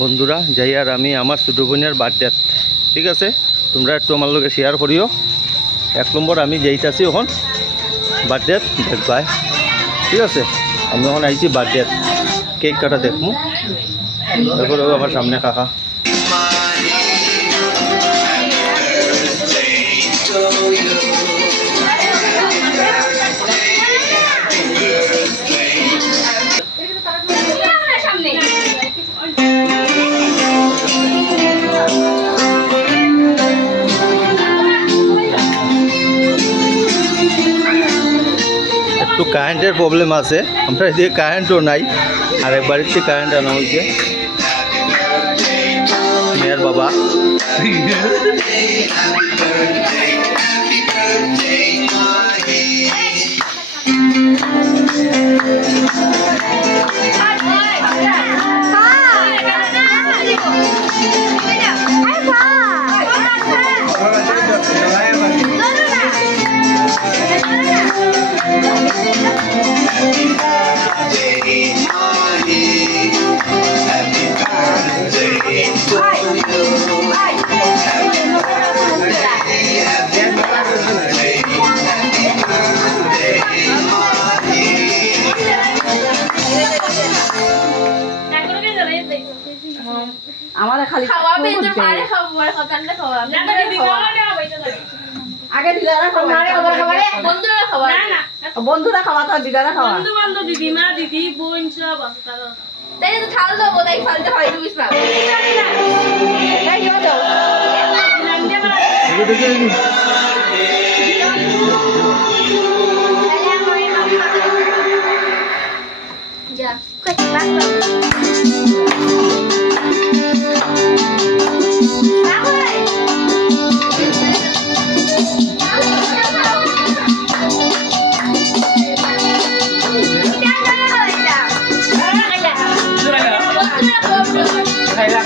বন্ধুরা যাই আর আমি আমার ছোটো বোনের বার্থডে, ঠিক আছে? তোমরা একটু আমার লগে শেয়ার করিও। 1 নম্বর আমি যাইতাছি এখন বার্থডে দেখবাই, ঠিক আছে? আমি এখন আইছি বার্থডে কেক কাটা দেখমু। তারপরে আমার সামনে কাকা একটু কারেন্টের প্রবলেম আছে, আমরা এদিকে কারেন্টও নাই। আর এক বাড়িতে কারেন্ট আনা হয়েছে মেয়ের বাবা। আমারে খালি খাওয়াবে তো পারে খাওয়াবে খাওয়ালে খাওয়াবে না তো দিদি খাওয়ালে হইতো না আগে দিদারা খাওয়াবে বন্ধুরা খাওয়াবে না না বন্ধুরা খাওয়াতো দিদারা খাওয়াবে বন্ধু বান্ধব দিদি মা দিদি বোন সব আসতো তাই তো থাল দাও তাই ফালতে হয় তুমি বিস্মা তাই দাও যা কত লাগ খাইলা